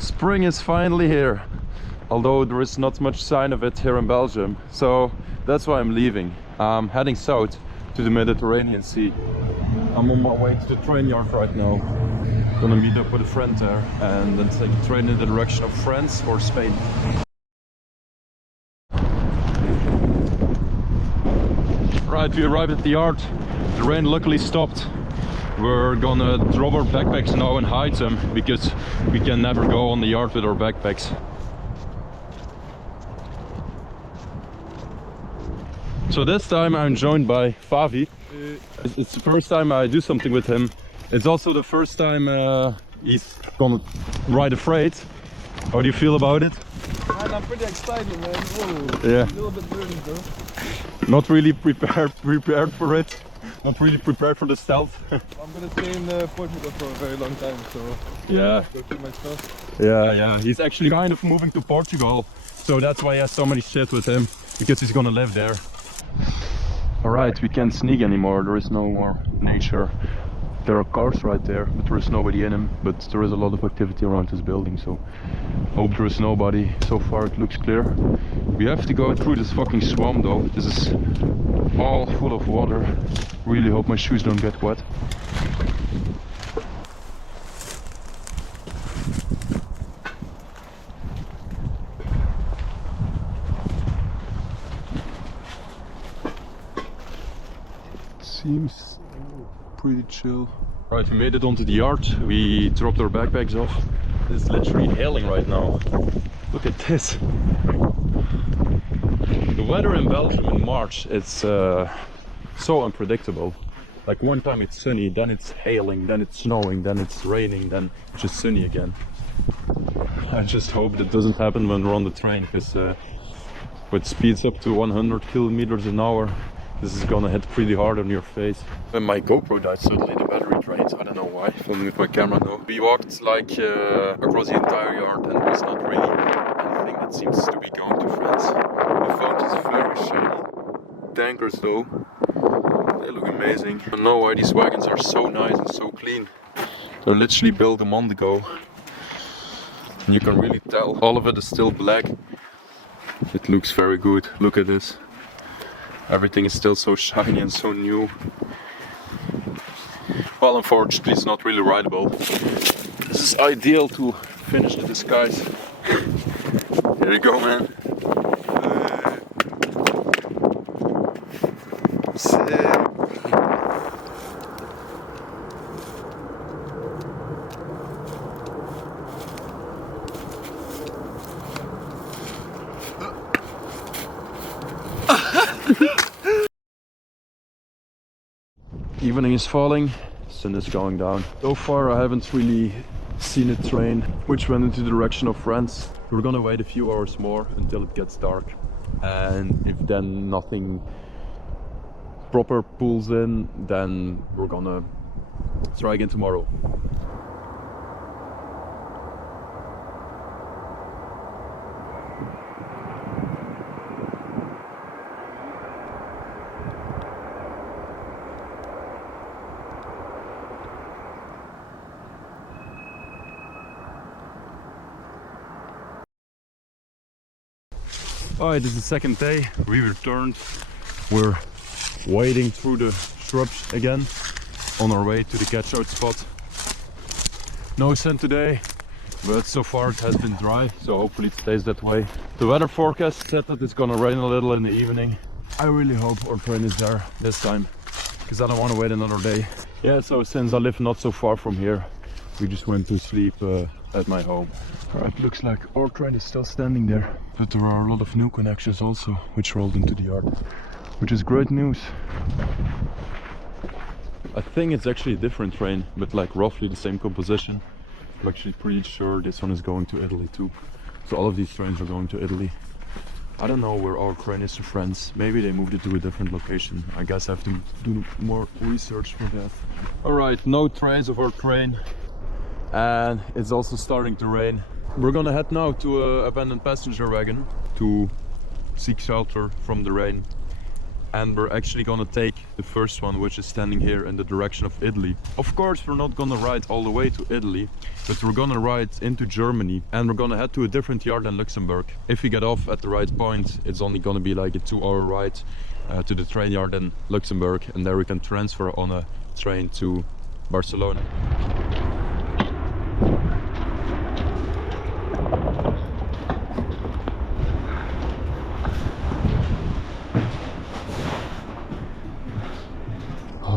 Spring is finally here, although there is not much sign of it here in Belgium, so that's why I'm leaving. I'm heading south to the Mediterranean Sea. I'm on my way to the train yard right now. Gonna meet up with a friend there and then take a train in the direction of France or Spain. Right, we arrived at the yard. The rain luckily stopped. We're gonna drop our backpacks now and hide them, because we can never go on the yard with our backpacks. So this time I'm joined by Faavie. It's the first time I do something with him. It's also the first time he's gonna ride a freight. How do you feel about it? Man, I'm pretty excited, man. Whoa. Yeah. A little bit nervous though. Not really prepared for it. Not really prepared for the stealth. I'm gonna stay in Portugal for a very long time, so yeah. go through my stuff. Yeah. He's actually kind of moving to Portugal, so that's why he has so many shit with him, because he's gonna live there. Alright, we can't sneak anymore. There is no more nature. There are cars right there, but there is nobody in them. But there is a lot of activity around this building, so hope there is nobody. So far it looks clear. We have to go through this fucking swamp though. This is all full of water. Really hope my shoes don't get wet. Seems pretty chill. Right, we made it onto the yard. We dropped our backpacks off. It's literally hailing right now. Look at this. The weather in Belgium in March, it's so unpredictable. Like one time it's sunny, then it's hailing, then it's snowing, then it's raining, then just sunny again. I just hope that doesn't happen when we're on the train, because with speeds up to 100 kilometers an hour, this is gonna hit pretty hard on your face. When my GoPro died, suddenly the battery drained. I don't know why. Filming with my camera though. We walked like across the entire yard, and there's not really anything that seems to be going to France. The phone is very shiny. Tankers though, they look amazing. I don't know why these wagons are so nice and so clean. They're literally built a month ago. And you can really tell all of it is still black. It looks very good. Look at this. Everything is still so shiny and so new. Well, unfortunately it's not really rideable. This is ideal to finish the disguise. Here you go, man. Evening is falling, sun is going down. So far I haven't really seen a train which went into the direction of France. We're gonna wait a few hours more until it gets dark, and if then nothing proper pulls in, then we're gonna try again tomorrow. Alright, this is the second day. We returned. We're wading through the shrubs again on our way to the catch out spot. No sun today, but so far it has been dry, so hopefully it stays that way. The weather forecast said that it's gonna rain a little in the evening. I really hope our train is there this time, because I don't want to wait another day. Yeah, so since I live not so far from here, we just went to sleep at my home. It looks like our train is still standing there, but there are a lot of new connections also, which rolled into the yard, which is great news. I think it's actually a different train, but like roughly the same composition. I'm actually pretty sure this one is going to Italy too. So all of these trains are going to Italy. I don't know where our train is to France. Maybe they moved it to a different location. I guess I have to do more research for that. Alright, no trace of our train. And it's also starting to rain. We're gonna head now to an abandoned passenger wagon to seek shelter from the rain. And we're actually gonna take the first one, which is standing here in the direction of Italy. Of course, we're not gonna ride all the way to Italy, but we're gonna ride into Germany, and we're gonna head to a different yard than Luxembourg. If we get off at the right point, it's only gonna be like a 2-hour ride to the train yard in Luxembourg, and there we can transfer on a train to Barcelona.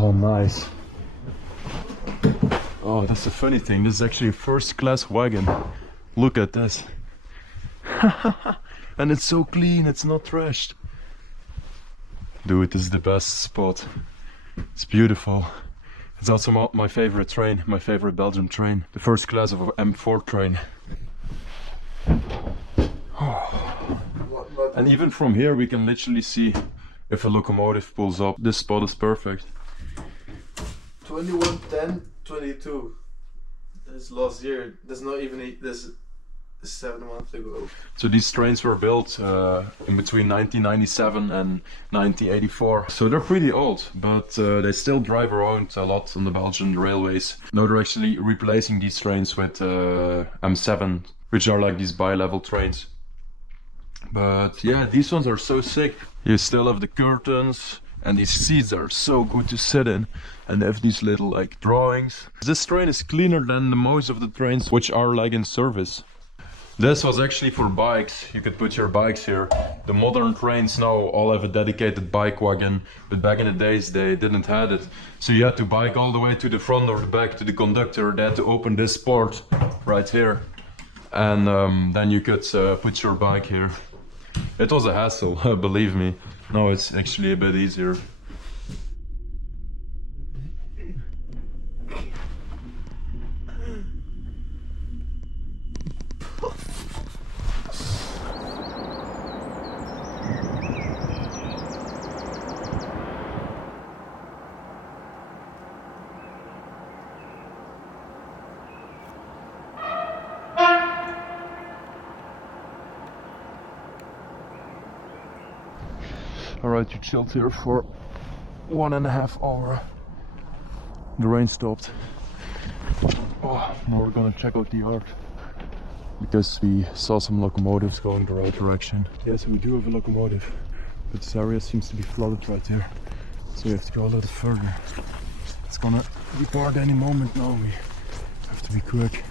Oh, nice. Oh, that's the funny thing. This is actually a first class wagon. Look at this. And it's so clean, it's not trashed. Dude, this is the best spot. It's beautiful. It's also my favorite train, my favorite Belgian train. The first class of an M4 train. Oh. And even from here we can literally see if a locomotive pulls up. This spot is perfect. 21/10/22. That's last year. That's not even this 7 months ago. So these trains were built in between 1997 and 1984. So they're pretty old, but they still drive around a lot on the Belgian railways. Now they're actually replacing these trains with M7, which are like these bi-level trains. But yeah, these ones are so sick. You still have the curtains, and these seats are so good to sit in, and they have these little like drawings. This train is cleaner than the most of the trains which are like in service. This was actually for bikes. You could put your bikes here. The modern trains now all have a dedicated bike wagon, but back in the days they didn't have it. So you had to bike all the way to the front or the back to the conductor. They had to open this port right here, and then you could put your bike here. It was a hassle, believe me. Now it's actually a bit easier. Alright, you chilled here for 1.5 hours. The rain stopped. Oh, now we're gonna check out the yard, because we saw some locomotives going the right direction. Yes, we do have a locomotive, but this area seems to be flooded right here. So we have to go a little further. It's gonna depart any moment now. We have to be quick.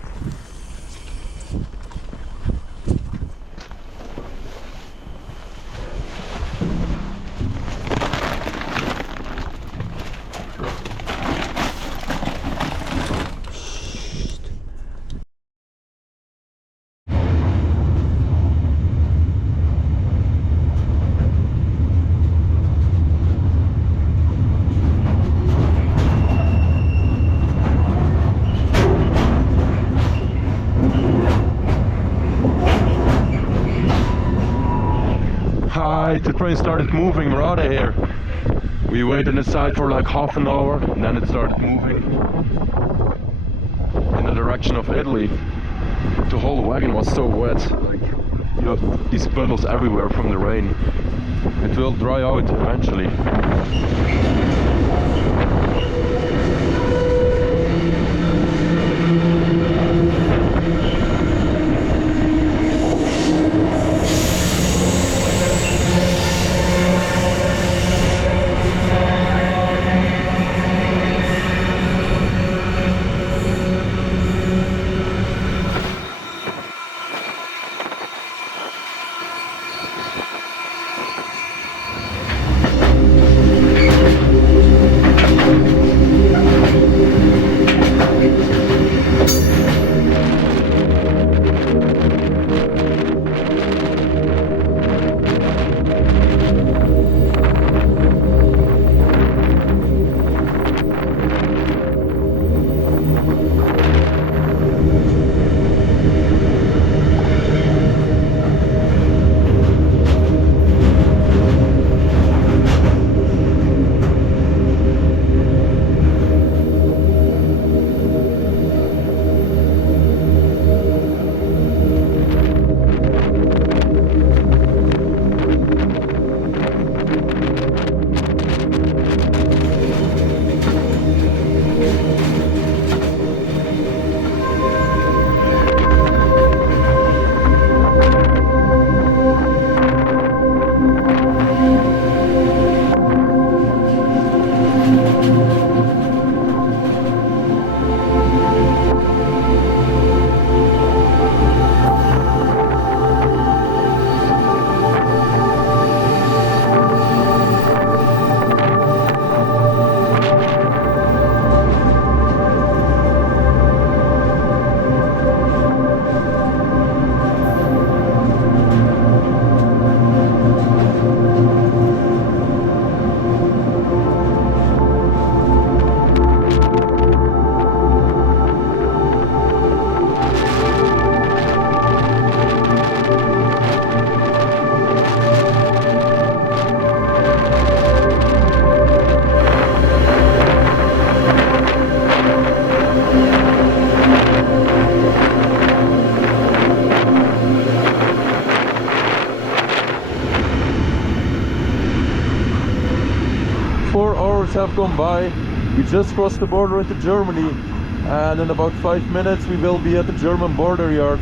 The train started moving, we're out of here. We waited inside for like half an hour, and then it started moving in the direction of Italy. The whole wagon was so wet, like, you know, these puddles everywhere from the rain. It will dry out eventually. hours have gone by. We just crossed the border into Germany, and in about 5 minutes we will be at the German border yard.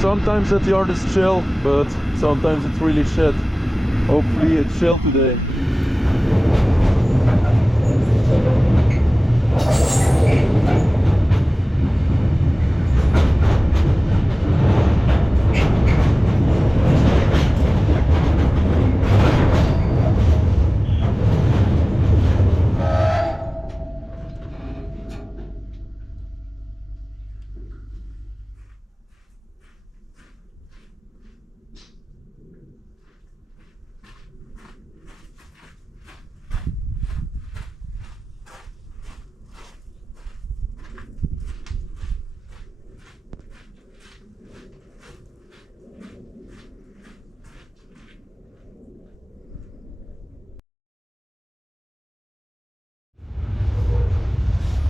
Sometimes that yard is chill, but sometimes it's really shit. Hopefully it's chill today.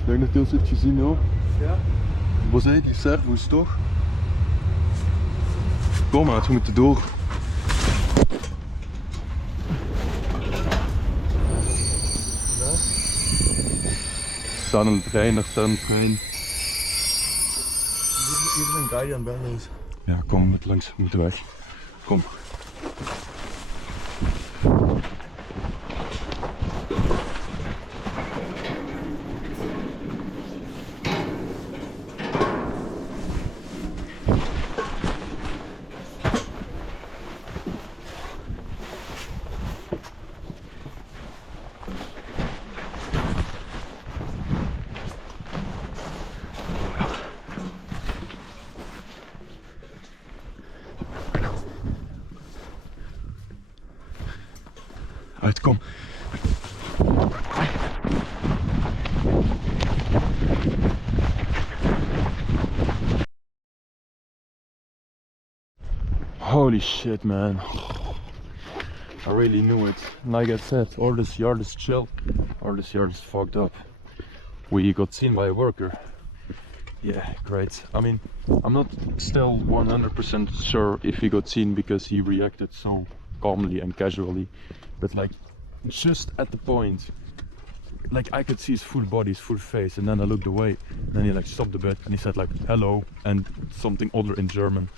Ik denk dat hij ons heeft gezien, hoor. Ja? Wat zei die servo's toch? Kom maar, we moeten door. Ja? Staan in de trein, daar staat een trein. Hier is een guy aan bellen. Ja, kom, we moeten langs, we moeten weg. Kom. Uit, kom. Holy shit, man. I really knew it. Like I said, or this yard is chill, or this yard is fucked up. We got seen by a worker. Yeah, great. I mean, I'm not still 100% sure if he got seen because he reacted so calmly and casually. But like, just at the point, like I could see his full body, his full face, and then I looked away. And then he like stopped a bit and he said like hello and something other in German.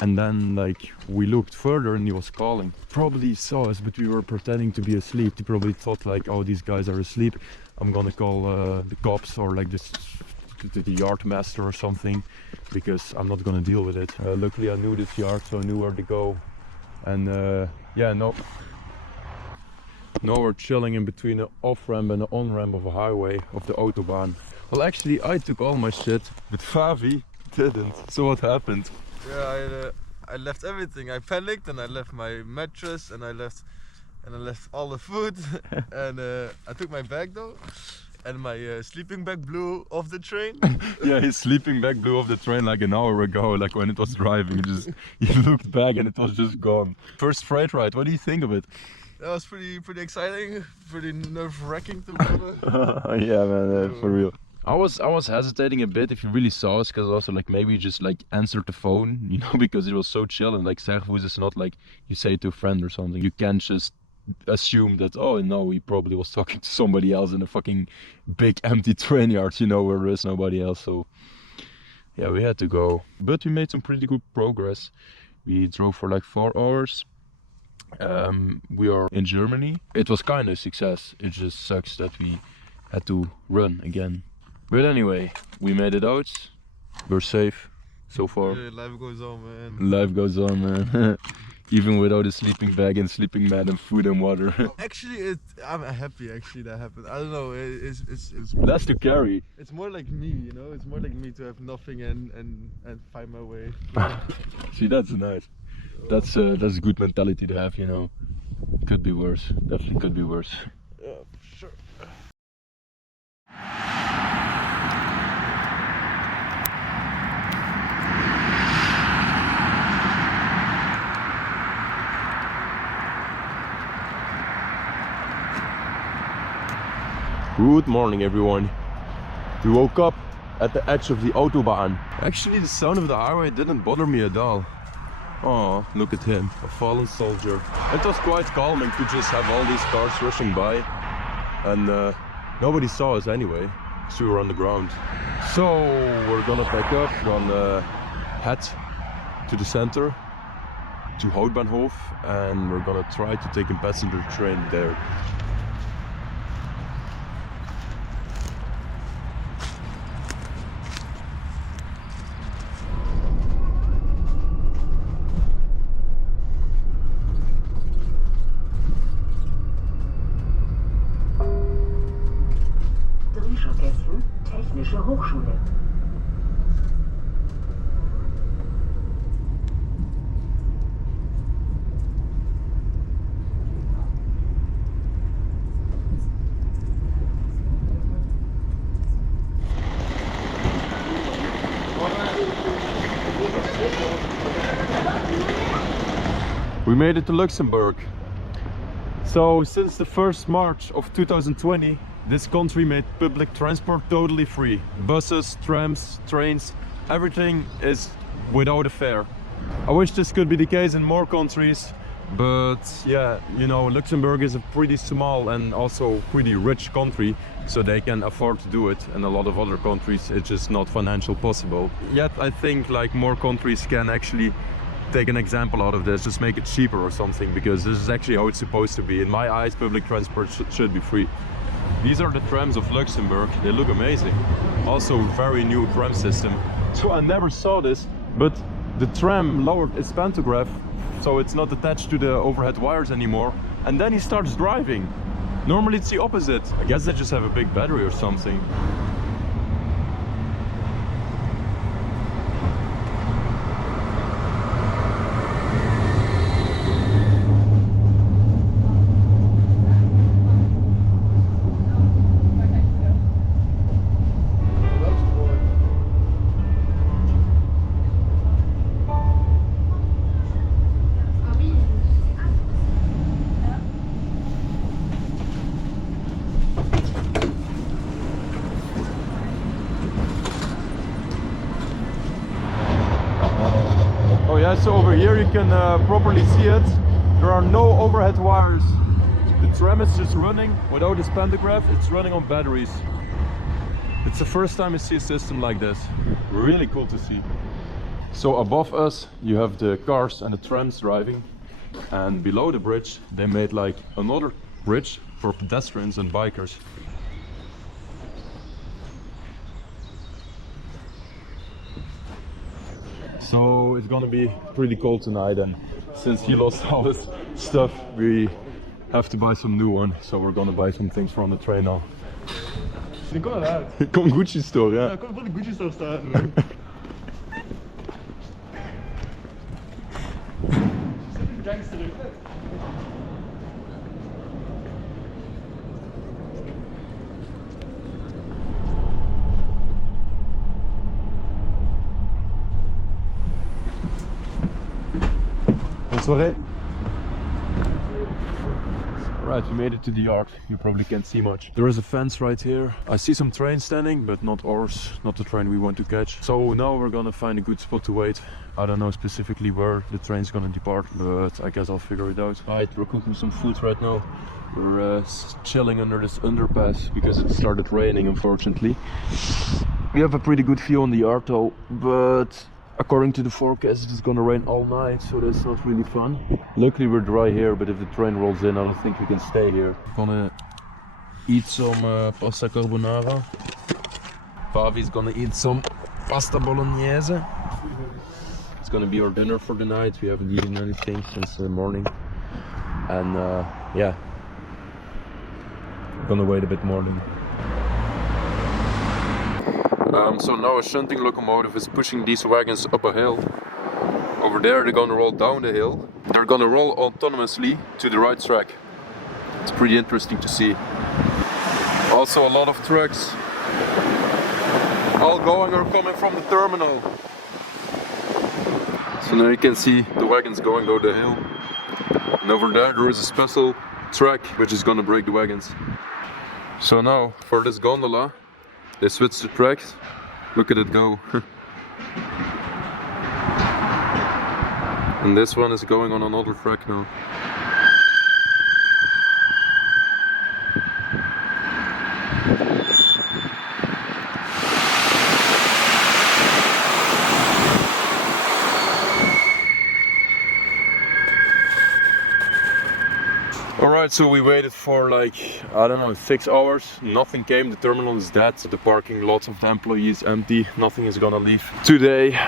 And then like we looked further and he was calling. Probably he saw us, but we were pretending to be asleep. He probably thought like, oh, these guys are asleep. I'm gonna call the cops or like the yard master or something, because I'm not gonna deal with it. Luckily I knew this yard, so I knew where to go. And yeah, no. Now we're chilling in between the off-ramp and the on-ramp of a highway, of the Autobahn. Well, actually I took all my shit, but Faavie didn't. So what happened? Yeah, I left everything. I panicked and I left my mattress and I left all the food and I took my bag though, and my sleeping bag blew off the train. Yeah, his sleeping bag blew off the train like an hour ago, like when it was driving. He looked back and it was just gone. First freight ride, what do you think of it? That was pretty exciting, pretty nerve-wracking to be honest. Yeah, man, for real. I was hesitating a bit if you really saw us, because also like maybe just like answered the phone, you know, because it was so chill, and like servo's is not like you say it to a friend or something. You can't just assume that, oh no, he probably was talking to somebody else in a fucking big empty train yard, you know, where there is nobody else. So yeah, we had to go, but we made some pretty good progress. We drove for like 4 hours. We are in Germany. It was kind of a success. It just sucks that we had to run again. But anyway, we made it out. We're safe so far. Yeah, life goes on, man. Life goes on, man. Even without a sleeping bag and sleeping mat and food and water. Actually, I'm happy actually that happened. I don't know. It's Less to carry. It's more like me, you know. It's more like me to have nothing and find my way. See, that's nice. That's a good mentality to have, you know. Could be worse. Definitely could be worse. Yeah, for sure. Good morning, everyone. We woke up at the edge of the Autobahn. Actually, the sound of the highway didn't bother me at all. Oh, look at him, a fallen soldier. It was quite calming to just have all these cars rushing by. and nobody saw us anyway, because we were on the ground. So we're gonna pack up, gonna head to the center, to Houtbahnhof, and we're gonna try to take a passenger train there. Technische Hochschule. We made it to Luxembourg. So since the 1st March of 2020, this country made public transport totally free. Buses, trams, trains, everything is without a fare. I wish this could be the case in more countries, but yeah, you know, Luxembourg is a pretty small and also pretty rich country, so they can afford to do it. And a lot of other countries, it's just not financially possible. Yet I think like more countries can actually take an example out of this, just make it cheaper or something, because this is actually how it's supposed to be. In my eyes, public transport should be free. These are the trams of Luxembourg. They look amazing. Also very new tram system. So I never saw this, but the tram lowered its pantograph, so it's not attached to the overhead wires anymore, and then he starts driving. Normally it's the opposite. I guess they just have a big battery or something. Oh yeah, so over here you can properly see it. There are no overhead wires. The tram is just running without its pantograph. It's running on batteries. It's the first time I see a system like this. Really cool to see. So above us you have the cars and the trams driving, and below the bridge they made like another bridge for pedestrians and bikers. So it's gonna be pretty cold tonight, and since he lost all his stuff, we have to buy some new one. So we're gonna buy some things from the train now. Kom eruit. Kom Gucci store, ja. Ja, kom voor de Gucci store staan. Gangster. Sorry. Right, we made it to the yard. You probably can't see much. There is a fence right here. I see some trains standing, but not ours, not the train we want to catch. So now we're gonna find a good spot to wait. I don't know specifically where the train's gonna depart, but I guess I'll figure it out. Right, we're cooking some food right now. We're chilling under this underpass because it started raining, unfortunately. We have a pretty good view on the yard though, but according to the forecast it's gonna rain all night, so that's not really fun. Luckily we're dry here, but if the train rolls in I don't think we can stay here. We're gonna eat some pasta carbonara. Faavie's gonna eat some pasta bolognese. It's gonna be our dinner for the night. We haven't eaten anything since the morning, and yeah, we're gonna wait a bit more then. So now a shunting locomotive is pushing these wagons up a hill. Over there they're gonna roll down the hill. They're gonna roll autonomously to the right track. It's pretty interesting to see. Also a lot of trucks, all going or coming from the terminal. So now you can see the wagons going down the hill. And over there is a special track which is gonna break the wagons. So now for this gondola, they switched the tracks. Look at it go. And this one is going on another track now. Alright, so we waited for like, I don't know, 6 hours. Nothing came, the terminal is dead. The parking lots of the employees empty. Nothing is gonna leave today.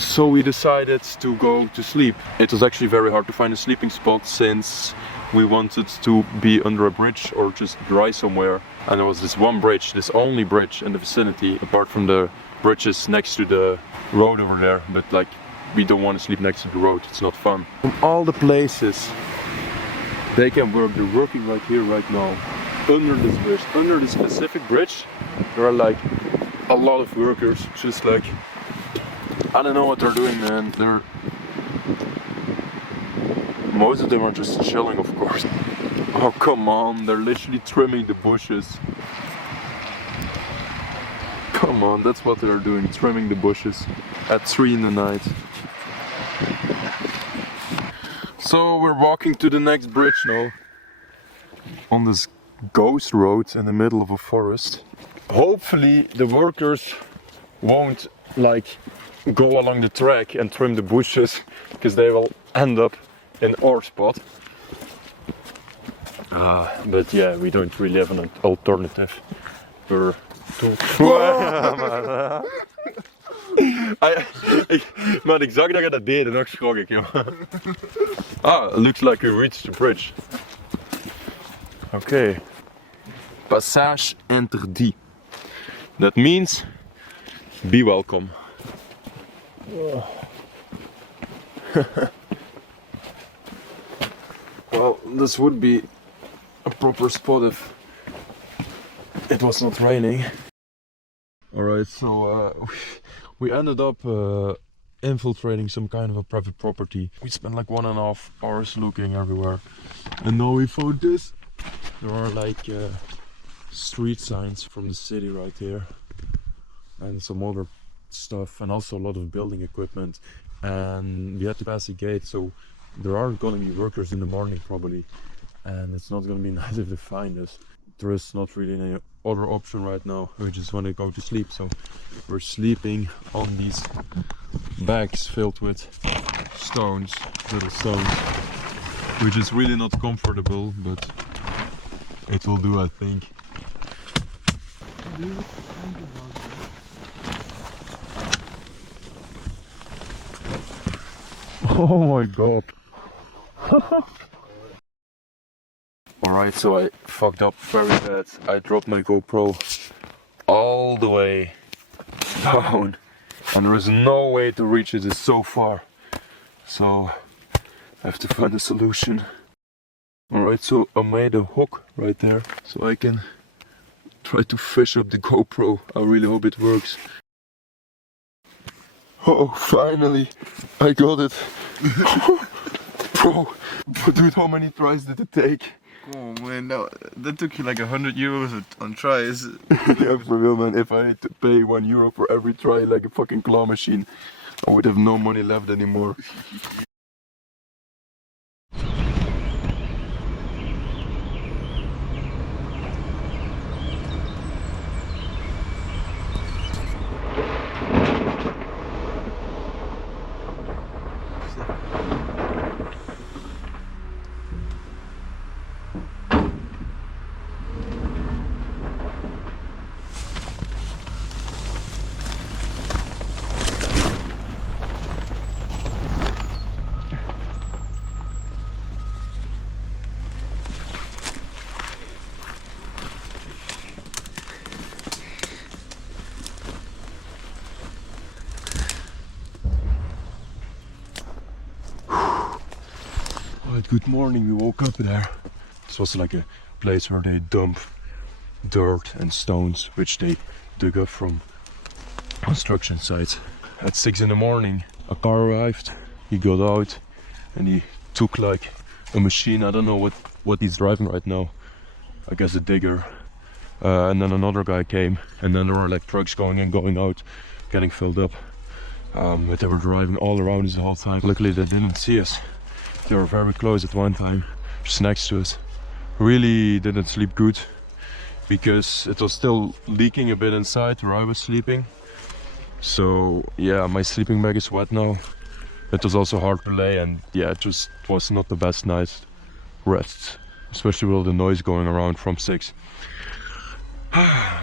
So we decided to go to sleep. It was actually very hard to find a sleeping spot since we wanted to be under a bridge or just dry somewhere. And there was this one bridge, this only bridge in the vicinity, apart from the bridges next to the road over there. But like, we don't want to sleep next to the road, it's not fun. From all the places they can work, they're working right here, right now. Under this bridge, under this specific bridge, there are like a lot of workers, just like, I don't know what they're doing, man. Most of them are just chilling, of course. Oh, come on, they're literally trimming the bushes. Come on, that's what they're doing, trimming the bushes at 3 in the night. So we're walking to the next bridge now, on this ghost road in the middle of a forest. Hopefully the workers won't like go along the track and trim the bushes, because they will end up in our spot. But yeah, we don't really have an alternative. We're too... Man, ik zag dat je dat deed en ook schrok ik, joh. It looks like we reached the bridge. Okay. Passage interdit. That means be welcome. Well, this would be a proper spot if it was not raining. Alright, so we ended up infiltrating some kind of a private property. We spent like 1.5 hours looking everywhere, and now we found this. There are like street signs from the city right here, and some other stuff, and also a lot of building equipment. And we had to pass a gate, so there are gonna be workers in the morning probably, and it's not gonna be nice if they find us. There is not really any other option right now. We just want to go to sleep, so we're sleeping on these bags filled with stones, little stones, which is really not comfortable, but it will do, I think. Oh my god. Alright, so I fucked up very bad. I dropped my GoPro all the way down, and there is no way to reach it, it's so far. So I have to find a solution. Alright, so I made a hook right there, so I can try to fish up the GoPro. I really hope it works. Oh, finally, I got it. Bro, dude, how many tries did it take? Oh man, no, that took you like €100 on tries. Yeah, for real, man. If I had to pay €1 for every try like a fucking claw machine, I would have no money left anymore. Good morning, we woke up there. This was like a place where they dump dirt and stones, which they dug up from construction sites. At 6 in the morning, a car arrived, he got out and he took like a machine, I don't know what he's driving right now, I guess a digger. And then another guy came, and then there were like trucks going in, going out, getting filled up. But they were driving all around us the whole time. Luckily they didn't see us. They were very close at one time, just next to us. Really didn't sleep good, because it was still leaking a bit inside where I was sleeping. So yeah, my sleeping bag is wet now. It was also hard to lay, and yeah, it just was not the best night's rest especially with all the noise going around from 6.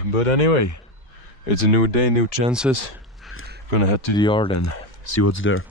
But anyway, it's a new day, new chances. Gonna head to the yard and see what's there.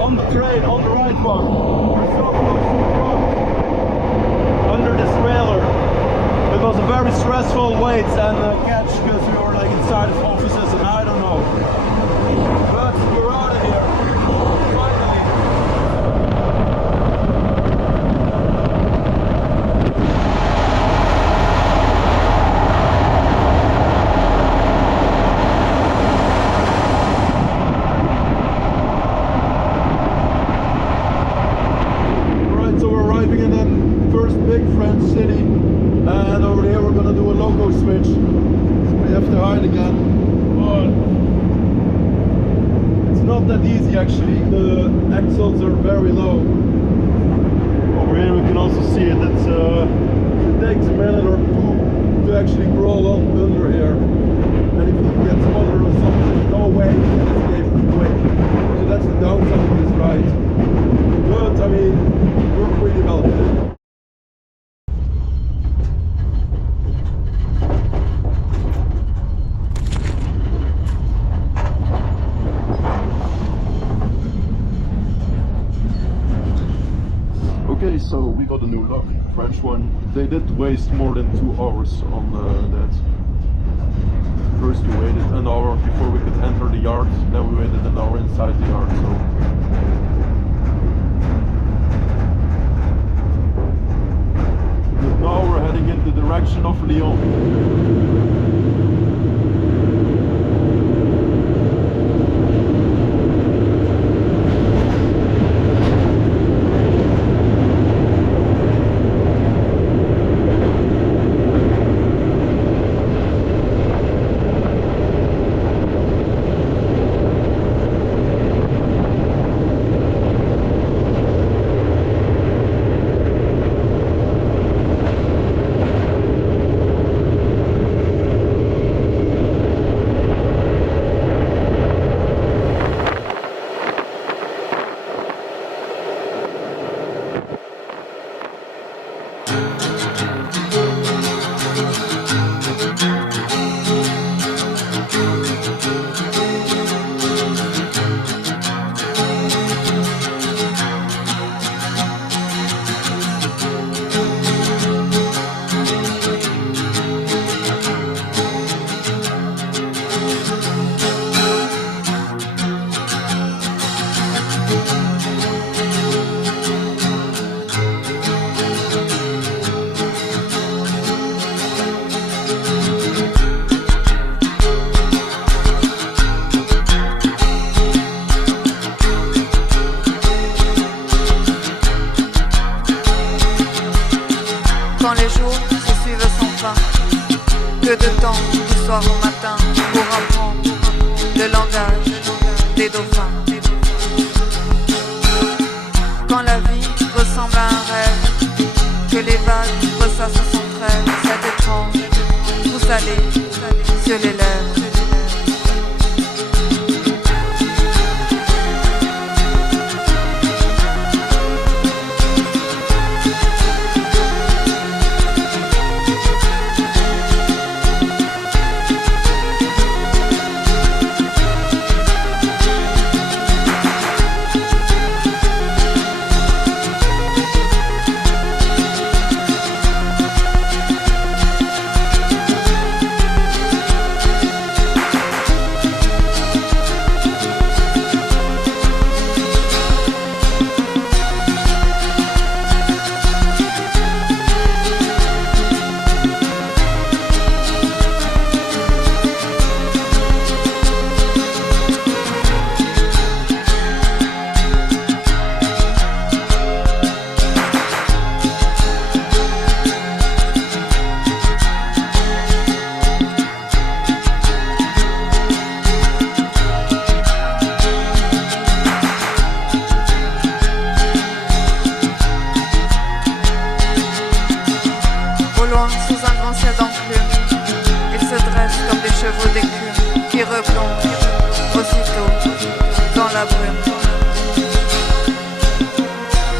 On the train, on the right one. We're so close to the front. Under this trailer. It was a very stressful wait and catch because we were like inside of offices and I don't know. But we're out of here. Finally. City, and over here we're gonna do a loco switch, so we have to hide again, but it's not that easy actually. The axles are very low. Over here we can also see it. It takes a minute or two to actually crawl on under here, and if you get smaller or something, no way and it's getting quick. So that's the downside of this ride, but I mean we're pretty well fit. Okay, so we got a new lock, French one. They did waste more than 2 hours on that. First we waited an hour before we could enter the yard, then we waited an hour inside the yard. So but now we're heading in the direction of Lyon. Quand les jours se suivent sans fin, que de temps du soir au matin pour apprendre le langage des dauphins. Quand la vie ressemble à un rêve, salé sur les lèvres. Chevaux d'écume qui replongent aussitôt dans la brume.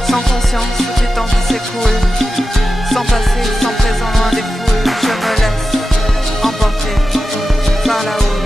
Sans conscience du temps qui s'écoule, sans passé, sans présent loin des foules, je me laisse emporter par la houle.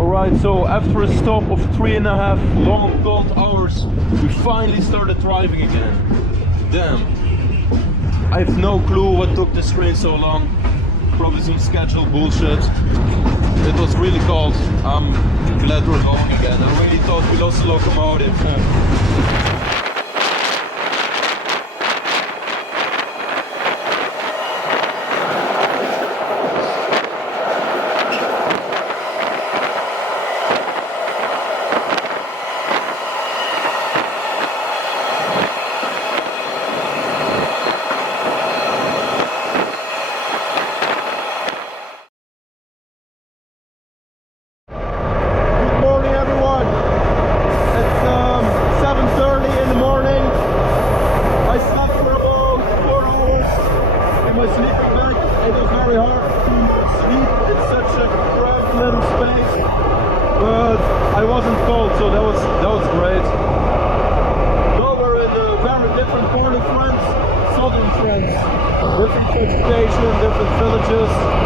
Alright, so after a stop of 3.5 long cold hours, we finally started driving again. Damn. I have no clue what took this train so long. Probably some schedule bullshit. It was really cold. I'm glad we're going again. I really thought we lost the locomotive. I wasn't cold, so that was great. Though we're in a very different part of France, southern France. Different vegetation, different villages.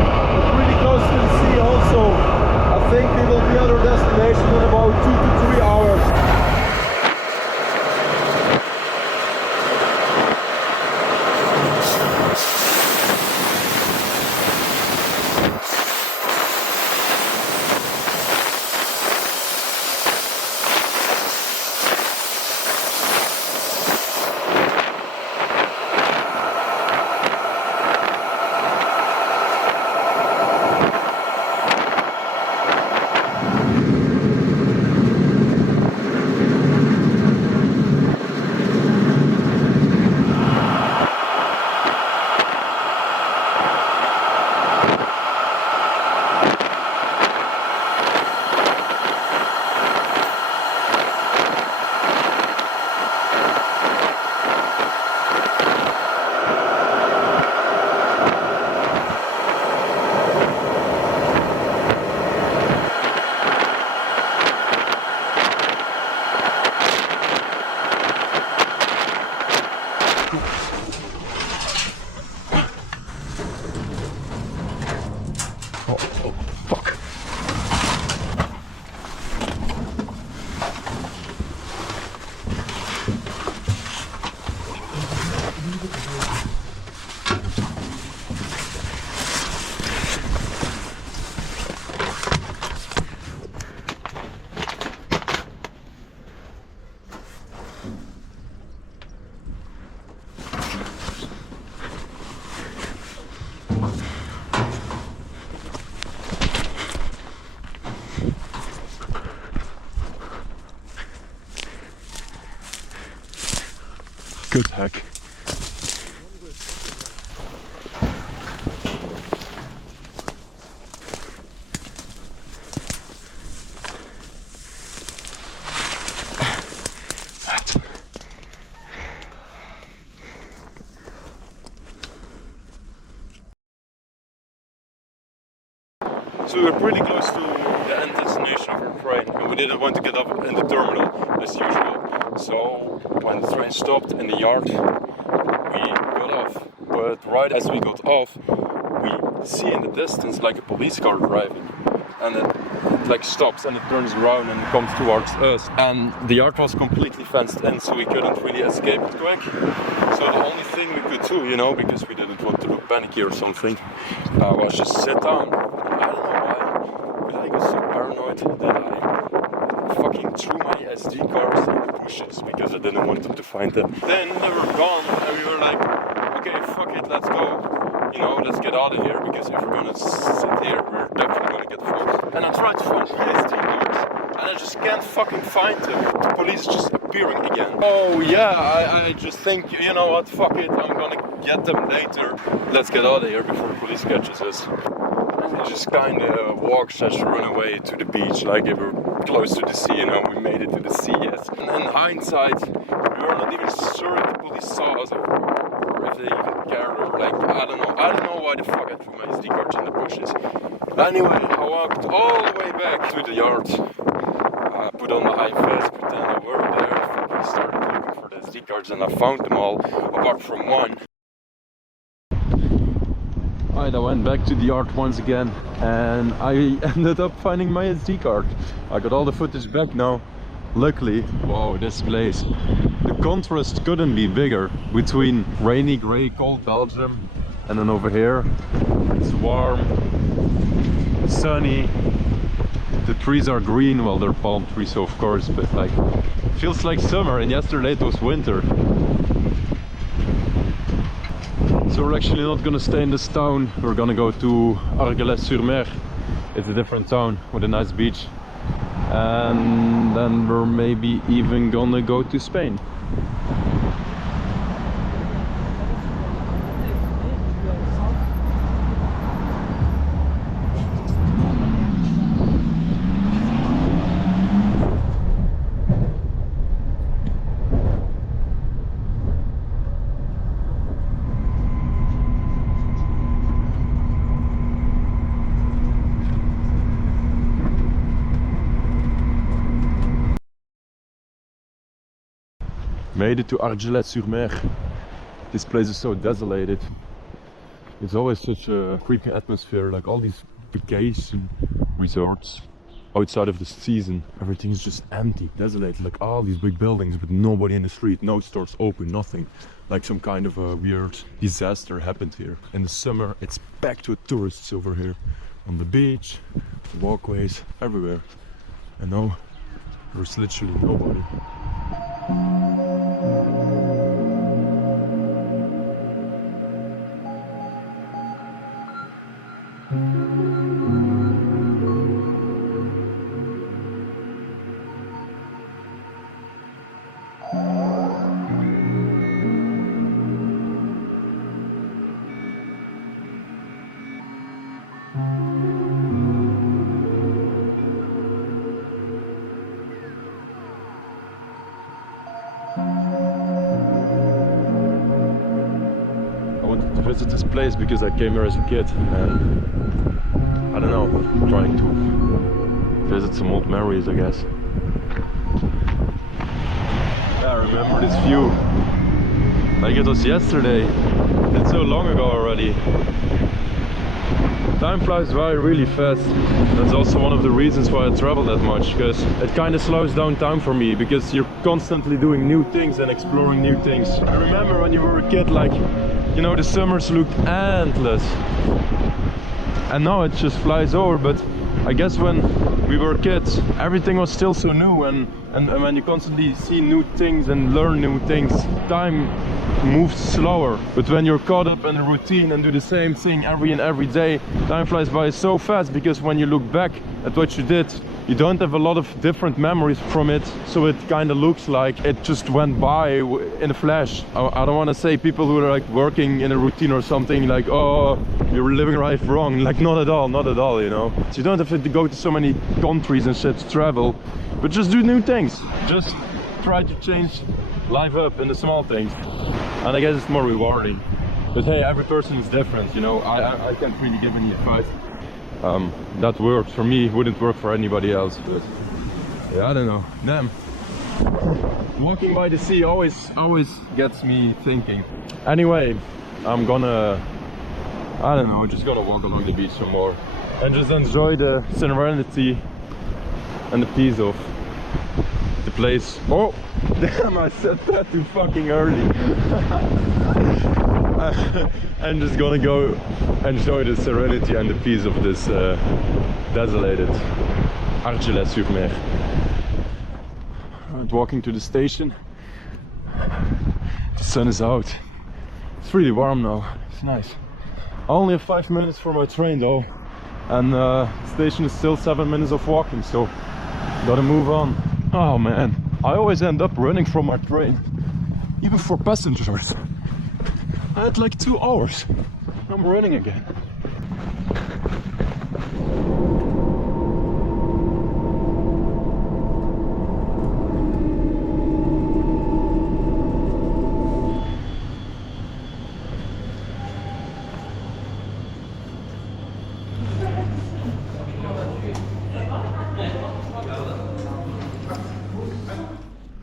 Good heck. So we're pretty close to the end destination of our train, and we didn't want to get up in the terminal as usual. So when the train stopped in the yard, we got off. But right as we got off, we see in the distance like a police car driving, and it like stops and it turns around and comes towards us. And the yard was completely fenced in, so we couldn't really escape it quick. So the only thing we could do, you know, because we didn't want to look panicky or something, was just sit down. I don't know why, but I got so paranoid that I fucking threw my SD cards in the bushes because I didn't want them to find them. Then they were gone and we were like, okay, fuck it, let's go. You know, let's get out of here, because if we're gonna sit here, we're definitely gonna get fucked. And I tried to find my SD cards, and I just can't fucking find them. The police is just appearing again. Oh yeah, I just think, you know what, fuck it, I'm gonna get them later. Let's get out of here before the police catches us. And we just kinda walk / run away to the beach, like if we're close to the sea, you know, we made it to the sea, yes. And in hindsight, we were not even sure if the police saw us or if they even cared, or like, I don't know why the fuck I threw my SD cards in the bushes. Anyway, I walked all the way back to the yard. I put on the high vest, pretend I were there, fucking started looking for the SD cards, and I found them all, apart from one. Alright, I went back to the yard once again, and I ended up finding my SD card. I got all the footage back now. Luckily, wow, this place. The contrast couldn't be bigger between rainy, grey, cold Belgium, and then over here it's warm, sunny. The trees are green, well, they're palm trees, so of course, but like, feels like summer, and yesterday it was winter. So we're actually not gonna stay in this town. We're gonna go to Argelès-sur-Mer. It's a different town with a nice beach. And then we're maybe even gonna go to Spain. Made it to Argelès-sur-Mer. This place is so desolated. It's always such a creepy atmosphere, like all these vacation resorts outside of the season. Everything's just empty, desolated, like all these big buildings with nobody in the street, no stores open, nothing. Like some kind of a weird disaster happened here. In the summer it's packed with tourists over here. On the beach, the walkways, everywhere. And now there's literally nobody. Visit this place because I came here as a kid, and I don't know, trying to visit some old memories, I guess. Yeah, I remember this view like it was yesterday. It's so long ago already. Time flies by really fast. That's also one of the reasons why I travel that much, because it kind of slows down time for me, because you're constantly doing new things and exploring new things. I remember when you were a kid, like, you know, the summers looked endless, and now it just flies over. But I guess when we were kids, everything was still so new, and when you constantly see new things and learn new things, time moves slower. But when you're caught up in a routine and do the same thing every day, time flies by so fast, because when you look back at what you did, you don't have a lot of different memories from it, so it kind of looks like it just went by in a flash. I don't want to say people who are like working in a routine or something like, oh, you're living life wrong. Like, not at all, you know. So you don't have to go to so many countries and shit to travel, but just do new things. Just try to change life up in the small things, and I guess it's more rewarding. But hey, every person is different, you know. I can't really give any advice. That works for me, wouldn't work for anybody else, but yeah, I don't know. Damn, walking by the sea always gets me thinking. Anyway, I'm gonna, I don't know, just gonna walk along the beach some more and just enjoy the serenity and the peace of the place. Oh damn, I said that too fucking early. I'm just gonna go enjoy the serenity and the peace of this desolated Argelès-sur-Mer. Right, walking to the station. The sun is out. It's really warm now. It's nice. I only have 5 minutes for my train though, and the station is still 7 minutes of walking, so gotta move on. Oh man, I always end up running from my train, even for passengers. I had like 2 hours. I'm running again.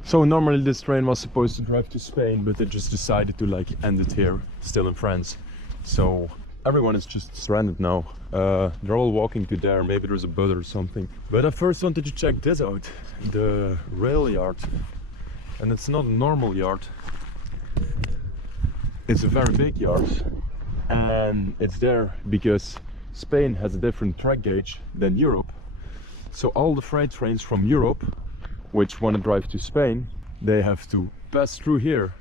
So normally this train was supposed to drive to Spain, but they just decided to like end it here, still in France. So everyone is just stranded now. They're all walking to there, maybe there's a boat or something. But I first wanted to check this out, the rail yard. And it's not a normal yard. It's a very big yard. And it's there because Spain has a different track gauge than Europe. So all the freight trains from Europe which want to drive to Spain, they have to pass through here.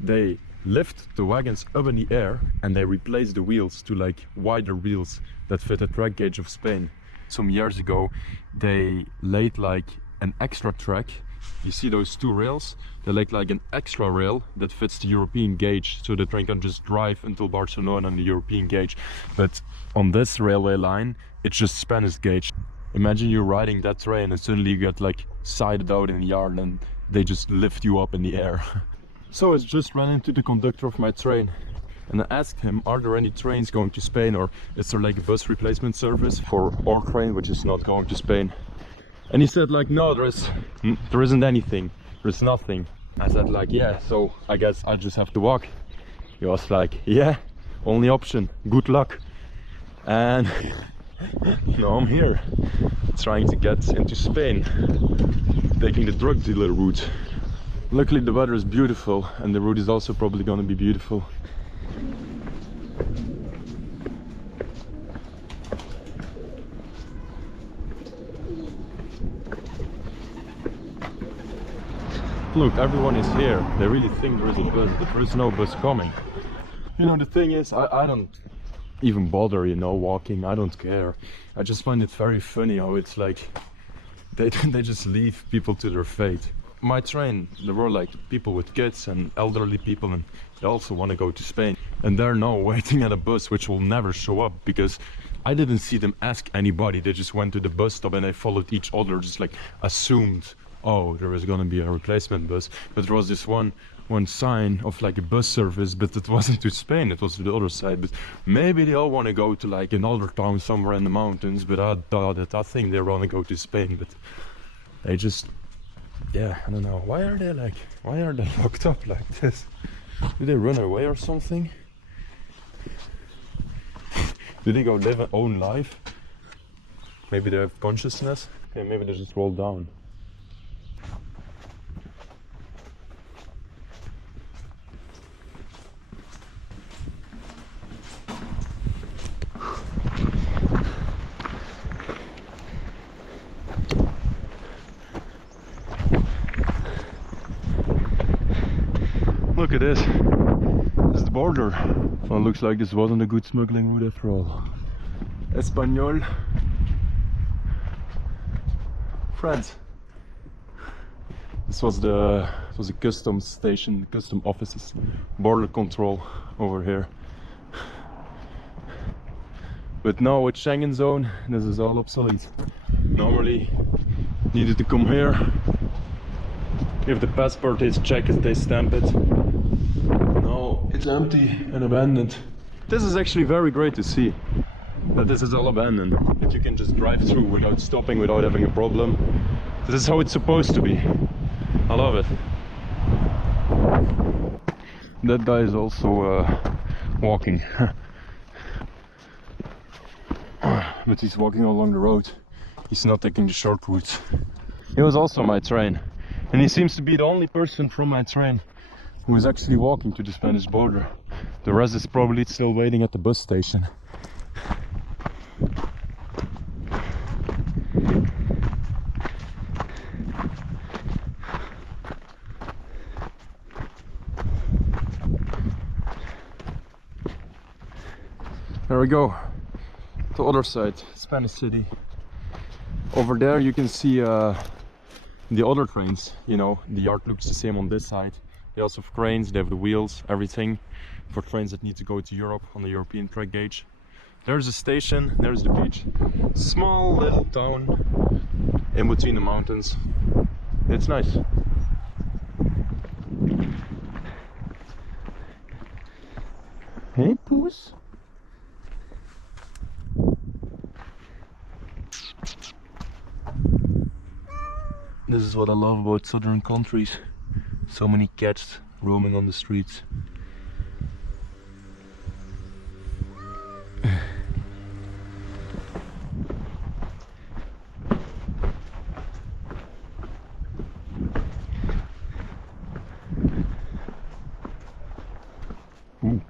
They lift the wagons up in the air and they replace the wheels to like wider wheels that fit the track gauge of Spain. Some years ago they laid like an extra track. You see those 2 rails? They laid like an extra rail that fits the European gauge, so the train can just drive until Barcelona on the European gauge. But on this railway line it's just Spanish gauge. Imagine you're riding that train and suddenly you get like sided out in the yard and they just lift you up in the air. So I just ran into the conductor of my train and I asked him, are there any trains going to Spain, or is there like a bus replacement service for our train which is not going to Spain? And he said like, no, there isn't anything, there's nothing. I said like, yeah, so I guess I just have to walk. He was like, yeah, only option, good luck. And now I'm here, trying to get into Spain, taking the drug dealer route. Luckily the weather is beautiful and the route is also probably going to be beautiful. Look, everyone is here. They really think there is a bus, but there is no bus coming. You know, the thing is, I don't even bother, you know, walking. I don't care. I just find it very funny how it's like they just leave people to their fate. My train, there were like people with kids and elderly people, and they also want to go to Spain, and they're now waiting at a bus which will never show up, because I didn't see them ask anybody. They just went to the bus stop and they followed each other, just like assumed, oh, there is gonna be a replacement bus. But there was this one sign of like a bus service, but it wasn't to Spain, it was to the other side. But maybe they all want to go to like another town somewhere in the mountains, but I doubt it. I think they want to go to Spain, but they just, yeah, I don't know. Why are they locked up like this? Do they run away or something? Do they go live their own life? Maybe they have consciousness? Okay, maybe they just roll down. Look at this. This is the border. Well, looks like this wasn't a good smuggling route after all. Espanol. France. This was a customs station, custom offices, border control over here. But now with Schengen zone, this is all obsolete. Normally, needed to come here. If the passport is checked, they stamp it. Now it's empty and abandoned. This is actually very great to see. That this is all abandoned. That you can just drive through without stopping, without having a problem. This is how it's supposed to be. I love it. That guy is also walking. But he's walking along the road. He's not taking the short route. He was also on my train. And he seems to be the only person from my train who is actually walking to the Spanish border. The rest is probably still waiting at the bus station. There we go, the other side, Spanish city. Over there you can see the other trains, you know, the yard looks the same on this side. They also have cranes, they have the wheels, everything for trains that need to go to Europe on the European track gauge. There's a station, there's the beach. Small little town in between the mountains. It's nice. Hey, Poos. This is what I love about southern countries. So many cats roaming on the streets. Ooh.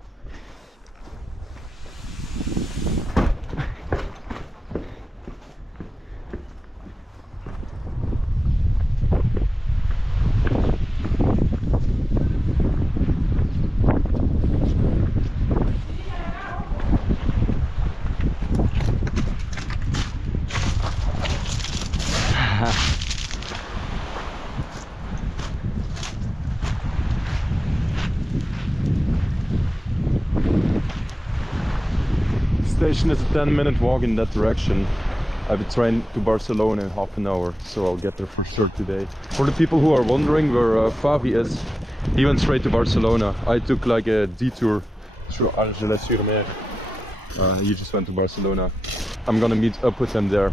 Station is a 10-minute walk in that direction. I have a train to Barcelona in half an hour, so I'll get there for sure today. For the people who are wondering where Faavie is, he went straight to Barcelona. I took like a detour through Algelès-sur-Mer. He just went to Barcelona. I'm gonna meet up with him there.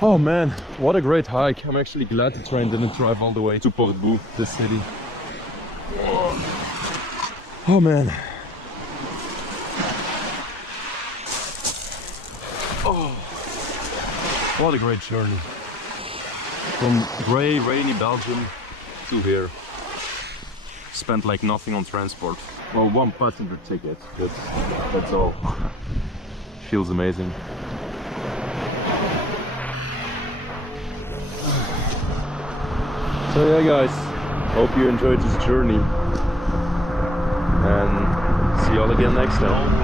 Oh man, what a great hike. I'm actually glad the train didn't drive all the way to Portbou, this city. Oh man. Oh, what a great journey. From grey, rainy Belgium to here. Spent like nothing on transport. Well, one passenger ticket, but that's all. Feels amazing. So yeah guys, hope you enjoyed this journey. And see you all again next time.